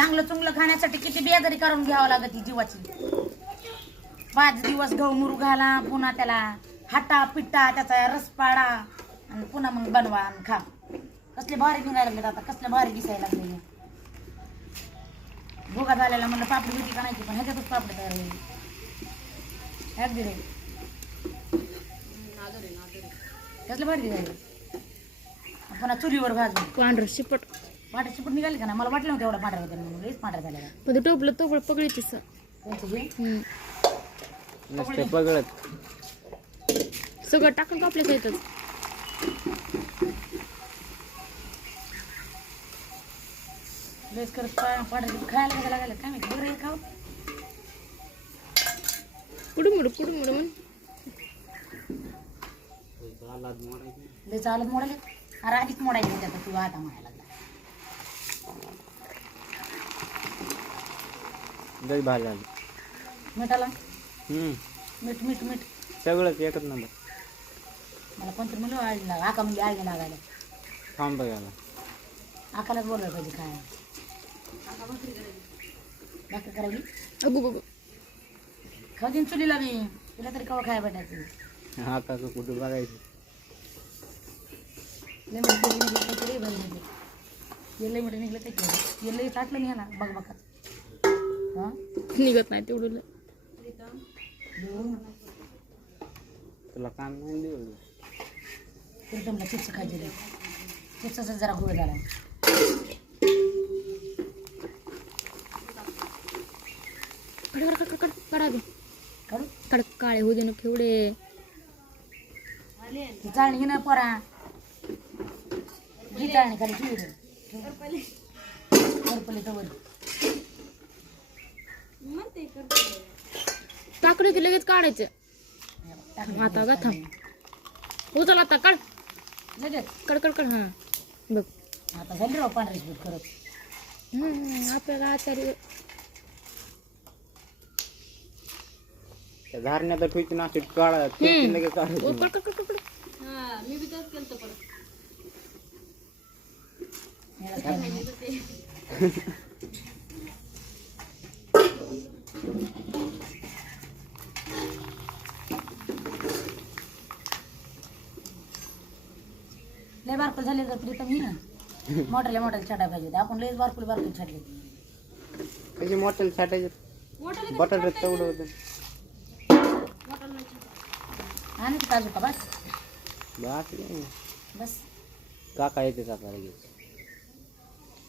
चांगलं चुंगलं खाण्यासाठी किती बेजारी करून घ्यावं लागत ही जीवाची. 5 दिवस गहू मुरू घाला, पुन्हा त्याला हाटा पिट्टा त्याचा रस पाडा आणि पुन्हा मग बनवा आणि खा. कसले भारी निघायला लागले आता, कसले भारी दिसायला लागले. भोगा झालेला म्हणलं पापडी बिटी काढायची, पण ह्याच्यातच पापडी तयार होईल. अगदी रे कसले भारी निघाले. पुन्हा चुलीवर भाजून पांढरं शिपट पांढरं शिपट निघाले का ना. मला वाटलं नव्हतं एवढा पांढरा होता म्हणून. लईच पांढरा झालेला. पण ते टोपलं तोपळ पगळीची नसते पगळत. सगळं टाकून कापल्या जायचं. लईच करत पांढरा खायला कसं लागायला काय माहिती. बरं खाऊ पुढे म्हण लई चालत मोडायला. अरे आधीच मोडायला त्याचा तू आता म्हणायला लागला. लई भारी झाली. मिठाला मीठ मीठ मीठ सगळंच एकच नंबर. मला कोणतरी म्हणलं आळी आका म्हणजे आळी लागायला. थांब बघायला आकालाच बोलवायला पाहिजे. काय भाकर करायली अगो गो खाऊ देईन चुलीला बी. तुला तरी कवा खायला भेटायचं. हा का कुठं बघायचं. लई मोठे निघले काहीतरी बंद निघले. हे लई मोठे निघले काहीतरी. हे लई टाकलं नाही ना बघ बघा. हां निघत नाही तेवढं. तुला काम नाही देऊ. तरी तुम्हाला चिप्स खायचे. चिप्सचा जरा गोळ झाला. काढू कड काळे होऊ दे ना केवढे. ही चाळणी घे ना पोरा. ही चाळणी खाली ठेवली तर टाकलं की लगेच काढायचं. आता का थांब उचल आता काढ लगेच कड कड कड. हा बघ आता झाली राव पांढरी स्पीट करत. आपल्याला आचार्य धारण्यात ठेवायची नाशिक काढा लगेच काढायची. कड कड कड कड. लय बारकल झाले तर प्रीतम ही ना मोठ्याला छाटा पाहिजे. आपण लयच बारकुल छाटले. कशी मोठ्याला छाटायचे. बटाटे तेवढं होतं. आणि काजू का बस बस बस. काका येते आता लगेच.